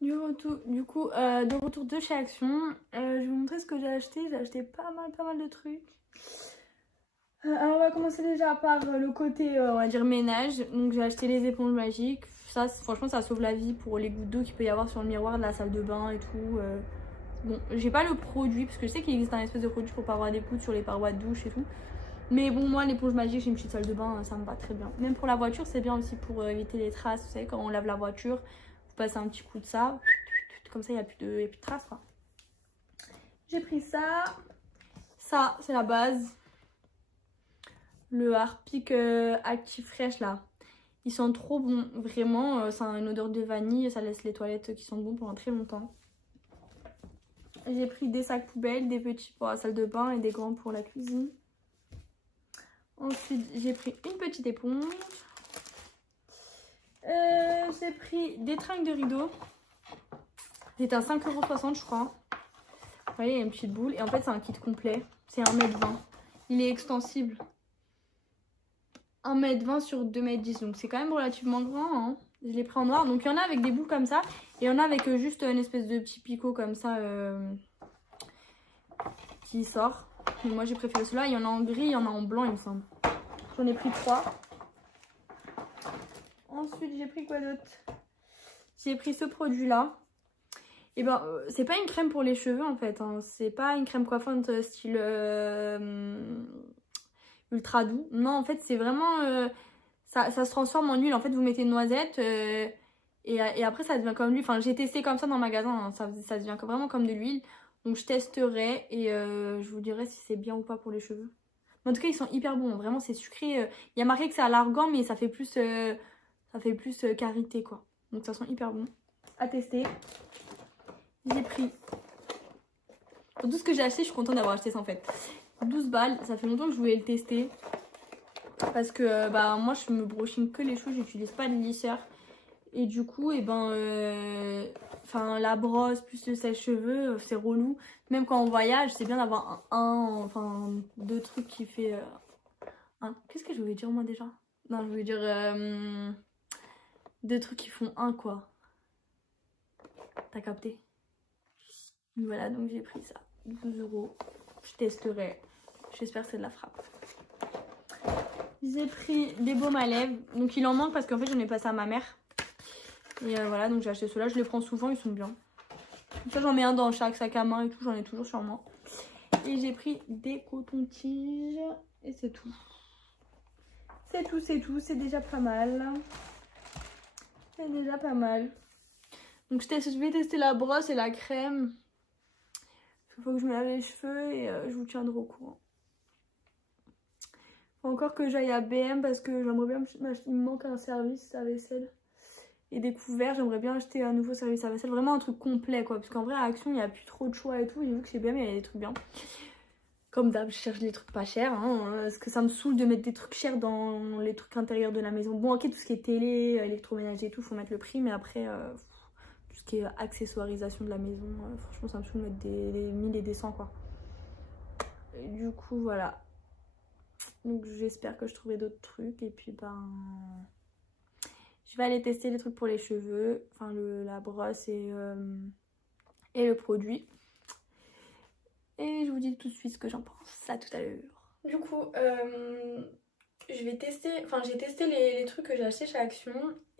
De retour de chez Action, je vais vous montrer ce que j'ai acheté. J'ai acheté pas mal de trucs. Alors on va commencer déjà par le côté, on va dire ménage. Donc j'ai acheté les éponges magiques. Ça, franchement, ça sauve la vie pour les gouttes d'eau qu'il peut y avoir sur le miroir de la salle de bain et tout. Bon, j'ai pas le produit parce que je sais qu'il existe un espèce de produit pour pas avoir des gouttes sur les parois de douche et tout. Mais bon, moi, l'éponge magique, j'ai une petite salle de bain, ça me va très bien. Même pour la voiture, c'est bien aussi pour éviter les traces. Vous savez, quand on lave la voiture, vous passez un petit coup de ça. Comme ça, il n'y a plus de traces, quoi. J'ai pris ça. Ça, c'est la base. Le Harpic Active Fresh, là. Ils sont trop bons. Vraiment, ça a une odeur de vanille. Ça laisse les toilettes qui sont bons pendant très longtemps. J'ai pris des sacs poubelles, des petits pour la salle de bain et des grands pour la cuisine. Ensuite, j'ai pris une petite éponge. J'ai pris des tringles de rideau. C'était à 5,60 € je crois. Vous voyez, il y a une petite boule. Et en fait, c'est un kit complet. C'est 1,20 m. Il est extensible. 1,20 m sur 2,10 m. Donc c'est quand même relativement grand. Hein. Je l'ai pris en noir. Donc il y en a avec des boules comme ça. Et il y en a avec juste une espèce de petit picot comme ça qui sort. Mais moi j'ai préféré celui-là. Il y en a en gris, il y en a en blanc il me semble. J'en ai pris 3. Ensuite j'ai pris quoi d'autre? J'ai pris ce produit là. Et ben c'est pas une crème pour les cheveux en fait. Hein. C'est pas une crème coiffante style ultra doux. Non en fait c'est vraiment... ça se transforme en huile. En fait vous mettez une noisette et après ça devient comme l'huile. Enfin j'ai testé comme ça dans le magasin. Hein. Ça devient vraiment comme de l'huile. Donc je testerai et je vous dirai si c'est bien ou pas pour les cheveux. Mais en tout cas ils sont hyper bons. Vraiment c'est sucré. Il y a marqué que c'est à l'argan mais ça fait plus karité quoi. Donc ça sent hyper bon. À tester. J'ai pris... Pour tout ce que j'ai acheté, je suis contente d'avoir acheté ça en fait. 12 balles, ça fait longtemps que je voulais le tester. Parce que bah moi je me brochine que les cheveux, j'utilise pas de lisseur. Et du coup, et la brosse plus le sèche-cheveux, c'est relou. Même quand on voyage, c'est bien d'avoir deux trucs qui fait... Qu'est-ce que je voulais dire moi déjà? Non, je voulais dire deux trucs qui font un quoi. T'as capté? Voilà, donc j'ai pris ça. 12 €. Je testerai. J'espère que c'est de la frappe. J'ai pris des baumes à lèvres. Donc il en manque parce qu'en fait j'en ai passé à ma mère. Et voilà, donc j'ai acheté ceux-là. Je les prends souvent, ils sont bien. Ça j'en mets un dans chaque sac à main et tout. J'en ai toujours sur moi. Et j'ai pris des cotons-tiges. Et c'est tout. C'est tout. C'est déjà pas mal. C'est déjà pas mal. Donc je vais tester la brosse et la crème. Il faut que je me lave les cheveux et je vous tiendrai au courant. Faut encore que j'aille à BM parce que j'aimerais bien il me manque un service à vaisselle et des couverts. J'aimerais bien acheter un nouveau service à vaisselle, vraiment un truc complet quoi, parce qu'en vrai à Action il n'y a plus trop de choix et tout. J'ai vu que chez BM il y a des trucs bien. Comme d'hab, je cherche des trucs pas chers hein, parce que ça me saoule de mettre des trucs chers dans les trucs intérieurs de la maison. Bon ok, tout ce qui est télé, électroménager et tout, faut mettre le prix, mais après tout ce qui est accessoirisation de la maison, franchement ça me saoule de mettre des 1000 et des 100 quoi. Et du coup voilà. Donc j'espère que je trouverai d'autres trucs. Et puis je vais aller tester les trucs pour les cheveux. Enfin la brosse et le produit. Et je vous dis tout de suite ce que j'en pense. À tout à l'heure. Du coup je vais tester. Enfin j'ai testé les trucs que j'ai achetés chez Action.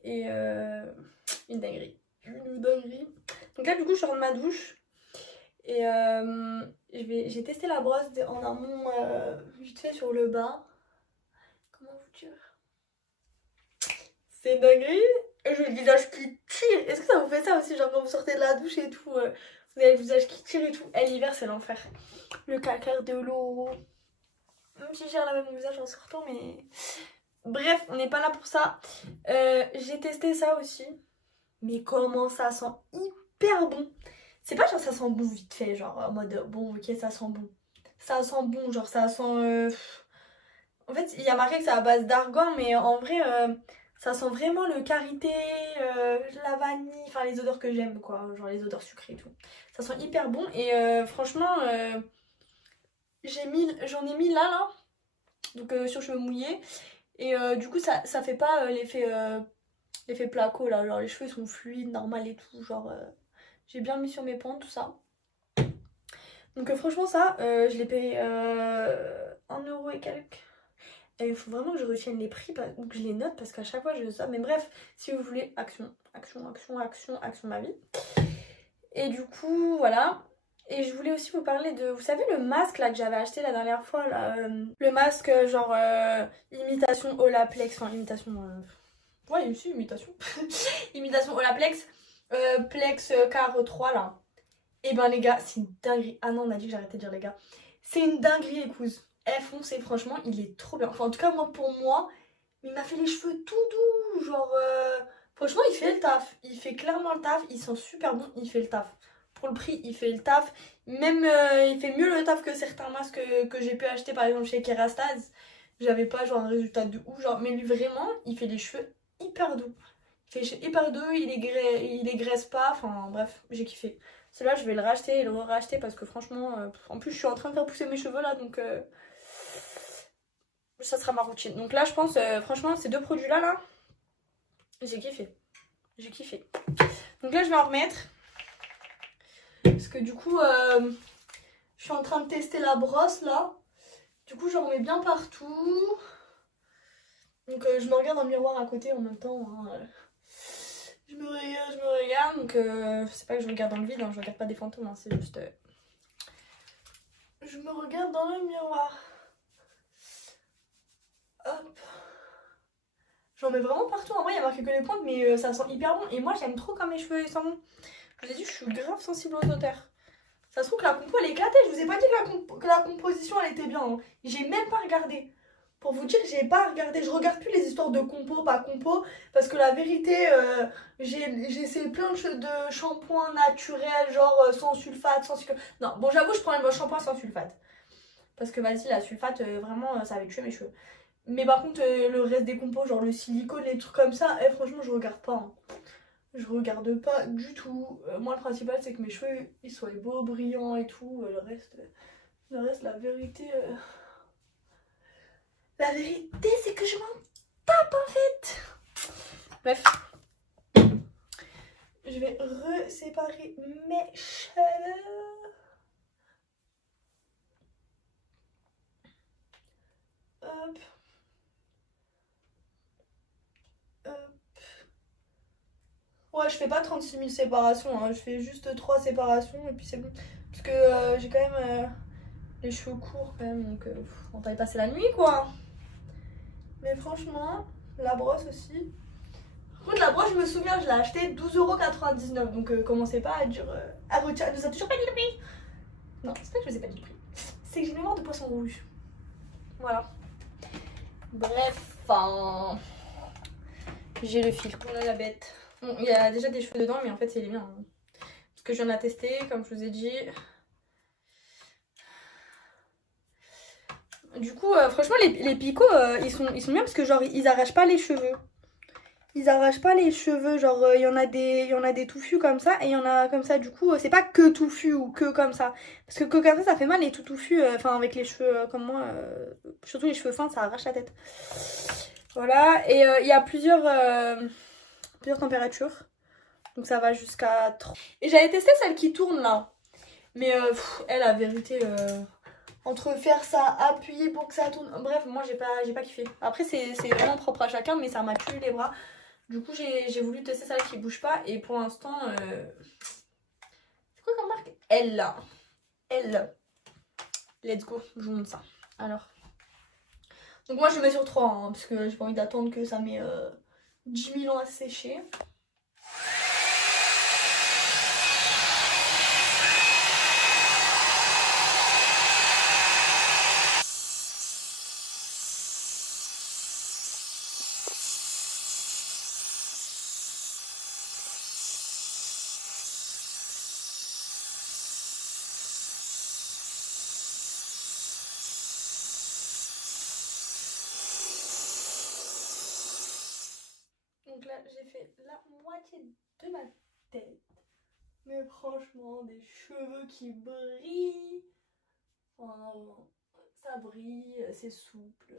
Et une dinguerie. Une dinguerie. Donc là du coup je sors de ma douche. Et j'ai testé la brosse en amont vite fait sur le bas. Comment vous dire? C'est une dinguerie. J'ai le visage qui tire. Est-ce que ça vous fait ça aussi? Genre quand vous sortez de la douche et tout, vous avez le visage qui tire et tout. Et l'hiver c'est l'enfer. Le calcaire de l'eau. Même si j'ai lavé mon visage en sortant, mais... Bref, on n'est pas là pour ça. J'ai testé ça aussi. Mais comment ça sent hyper bon. C'est pas genre ça sent bon vite fait, genre en mode bon ok ça sent bon. Ça sent bon, genre ça sent... En fait il y a marqué que c'est à base d'argan, mais en vrai ça sent vraiment le karité, la vanille, enfin les odeurs que j'aime quoi, genre les odeurs sucrées et tout. Ça sent hyper bon et franchement j'en ai mis là, donc sur cheveux mouillés. Et du coup ça fait pas l'effet l'effet placo là, genre les cheveux sont fluides, normal et tout, genre j'ai bien mis sur mes pentes tout ça. Donc franchement ça, je l'ai payé 1 € et quelques. Et il faut vraiment que je retienne les prix ou que je les note parce qu'à chaque fois je ça. Mais bref, si vous voulez, action, action, action, action, action ma vie. Et du coup, voilà. Et je voulais aussi vous parler de, vous savez le masque là que j'avais acheté la dernière fois là, le masque genre imitation Olaplex, enfin imitation, ouais aussi imitation, imitation Olaplex, Plex Car 3 là. Et ben les gars, c'est une dinguerie. Ah non, on a dit que j'arrêtais de dire les gars. C'est une dinguerie les cousses. Foncez, franchement, il est trop bien. Enfin en tout cas moi pour moi, il m'a fait les cheveux tout doux, genre franchement il fait le taf. Il fait clairement le taf, il sent super bon, il fait le taf. Pour le prix, il fait le taf. Même il fait mieux le taf que certains masques que j'ai pu acheter par exemple chez Kerastase. J'avais pas genre un résultat de ouf, genre, mais lui vraiment, il fait les cheveux hyper doux. Il fait les cheveux hyper doux, il les graisse pas, enfin bref, j'ai kiffé. Celui-là, je vais le racheter et le racheter parce que franchement, en plus, je suis en train de faire pousser mes cheveux là, donc ça sera ma routine. Donc là, je pense, franchement, ces deux produits-là, là, j'ai kiffé. J'ai kiffé. Donc là, je vais en remettre. Parce que du coup, je suis en train de tester la brosse là. Du coup, j'en remets bien partout. Donc je me regarde dans le miroir à côté en même temps. Hein. Je me regarde. Donc c'est pas que je regarde dans le vide, hein, je regarde pas des fantômes, hein, c'est juste... je me regarde dans le miroir. Hop. J'en mets vraiment partout. En vrai, il y a marqué que les pointes, mais ça sent hyper bon. Et moi, j'aime trop quand mes cheveux sentent bon. Je vous ai dit, je suis grave sensible aux odeurs. Ça se trouve que la compo, elle est éclatée. Je vous ai pas dit que la composition, elle était bien. Hein. J'ai même pas regardé. Pour vous dire, j'ai pas regardé. Je regarde plus les histoires de compo, pas compo. Parce que la vérité, j'ai essayé plein de shampoings naturels, genre sans sulfate, sans sucre. Non, bon, j'avoue, je prends le shampoing sans sulfate. Parce que vas-y, la sulfate, vraiment, ça avait tué mes cheveux. Mais par contre, le reste des compos, genre le silicone, les trucs comme ça, franchement, je regarde pas. Hein. Je regarde pas du tout. Moi, le principal, c'est que mes cheveux, ils soient beaux, brillants et tout. Le reste, la vérité... La vérité, c'est que je m'en tape, en fait. Bref. Je vais reséparer mes cheveux. Hop. Hop. Ouais, je fais pas 36 000 séparations, hein. Je fais juste 3 séparations et puis c'est bon. Parce que j'ai quand même les cheveux courts quand même, donc on va y passer la nuit quoi. Mais franchement, la brosse aussi. Par contre, la brosse, je me souviens, je l'ai achetée 12,99 €. Donc commencez pas à dire à retirer, elle nous a toujours pas dit le prix. Non, c'est pas que je vous ai pas dit le prix, c'est que j'ai une mémoire de poisson rouge. Voilà. Bref, enfin. J'ai le fil. Voilà la bête. Bon, il y a déjà des cheveux dedans, mais en fait, c'est les miens. Hein. Parce que je viens de la tester, comme je vous ai dit. Du coup, franchement, les picots, ils sont bien parce que, genre, ils arrachent pas les cheveux. Ils arrachent pas les cheveux, genre, il y en a des touffus comme ça, et il y en a comme ça. Du coup, c'est pas que touffu ou que comme ça. Parce que comme ça fait mal, et tout touffu, enfin, avec les cheveux comme moi, surtout les cheveux fins, ça arrache la tête. Voilà, et il y a plusieurs températures. Donc ça va jusqu'à 30. Et j'avais testé celle qui tourne là. Mais elle, la vérité, entre faire ça, appuyer pour que ça tourne. Bref, moi j'ai pas kiffé. Après, c'est vraiment propre à chacun, mais ça m'a tué les bras. Du coup, j'ai voulu tester celle qui bouge pas. Et pour l'instant, c'est quoi comme marque? Elle là. Elle. Let's go, je vous montre ça. Alors. Donc moi je mets sur 3, hein, parce que j'ai pas envie d'attendre que ça met 10 000 ans à sécher. Donc là, j'ai fait la moitié de ma tête. Mais franchement, des cheveux qui brillent. Enfin, ça brille, c'est souple.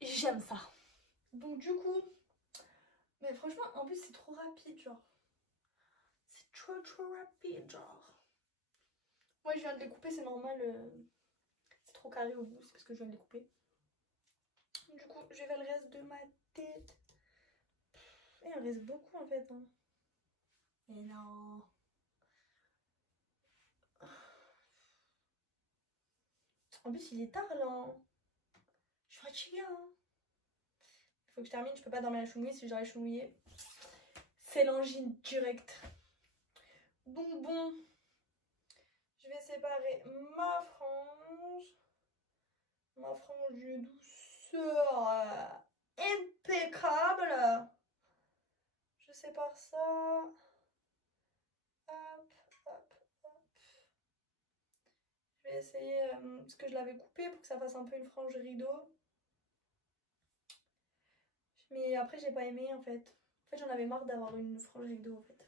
J'aime ça. Donc du coup, Mais franchement, en plus, c'est trop rapide, genre. C'est trop rapide, genre. Moi, je viens de les couper, c'est normal. C'est trop carré au bout, c'est parce que je viens de les couper. Du coup, je vais faire le reste de ma tête. Et il en reste beaucoup, en fait. Hein. Mais non. En plus, il est tard, là. Hein. Je suis fatiguée, hein. Il faut que je termine, je peux pas dormir à la chouinouille. Si j'arrive à chouinouiller, c'est l'angine directe. Donc bon, je vais séparer ma frange de douceur impeccable. Je sépare ça. Hop, hop, hop. Je vais essayer, parce que je l'avais coupé pour que ça fasse un peu une frange rideau. Mais après, j'ai pas aimé en fait. En fait, j'en avais marre d'avoir une frange rideau en fait.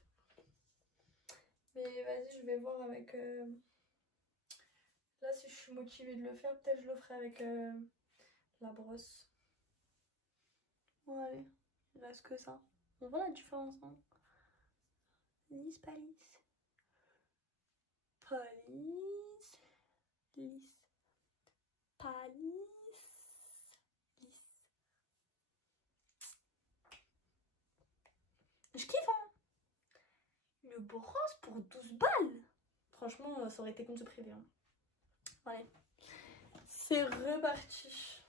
Mais vas-y, je vais voir avec... Là, si je suis motivée de le faire, peut-être je le ferai avec la brosse. Bon, allez, il reste que ça. On voit la différence, hein. Lisse, pas lisse. Pas lisse. Lisse. Pas lisse. Lisse. Je kiffe, hein. Une brosse pour 12 balles. Franchement, ça aurait été compte privé. Hein. Allez. C'est reparti.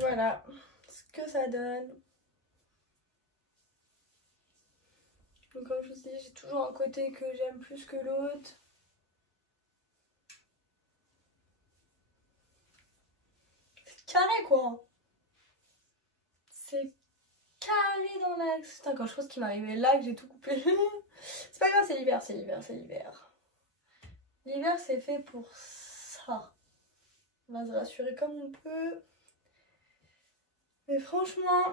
Voilà ce que ça donne. Donc comme je vous dis, j'ai toujours un côté que j'aime plus que l'autre. C'est carré quoi. C'est carré dans l'axe. Putain, quand je pense qu'il m'arrivait là, que j'ai tout coupé. C'est pas grave, c'est l'hiver, c'est l'hiver, c'est l'hiver. L'hiver c'est fait pour ça. On va se rassurer comme on peut. Mais franchement,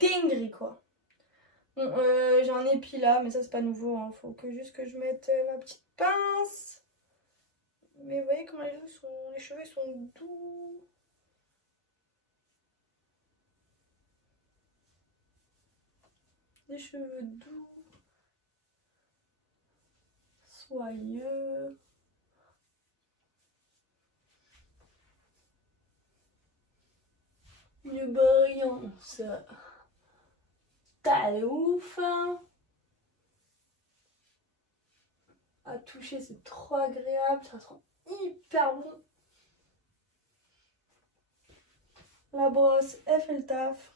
dinguerie quoi. Bon, j'ai un épi là, mais ça c'est pas nouveau. Hein. Faut que juste que je mette ma petite pince. Mais vous voyez comment les cheveux sont doux. Des cheveux doux. Soyeux. Une brillance. T'as de ouf. Hein. À toucher, c'est trop agréable. Ça sent hyper bon. La brosse, elle fait le taf.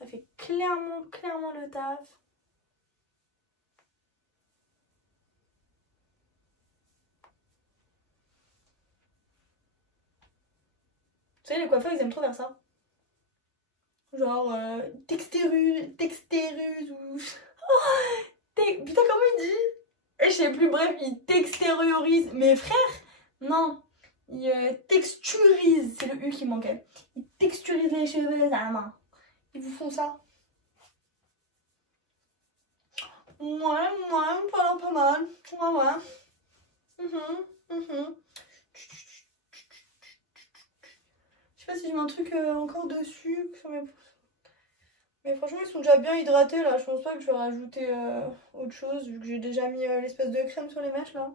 Elle fait clairement le taf. Vous savez, les coiffeurs, ils aiment trop faire ça. Genre, textéreuse ou... Putain, comment il dit? Je sais plus, bref, il textériorise. Mes frères, non. Il texturise, c'est le U qui manquait. Il texturise les cheveux à la main. Ils vous font ça? Ouais, pas mal. Ouais. Mhm. Je sais pas si je mets un truc encore dessus sur mes pouces. Mais franchement, ils sont déjà bien hydratés là. Je pense pas que je vais rajouter autre chose vu que j'ai déjà mis l'espèce de crème sur les mèches là.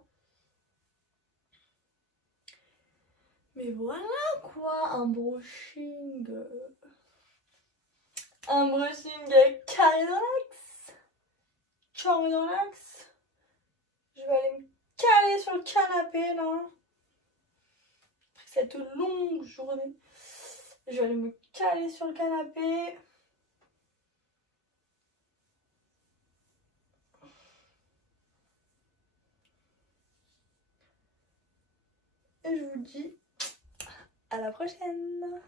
Mais voilà quoi, un brushing. Un brushing carré dans l'axe. Carré dans l'axe. Je vais aller me caler sur le canapé là. Après cette longue journée. Je vais aller me caler sur le canapé. Et je vous dis à la prochaine.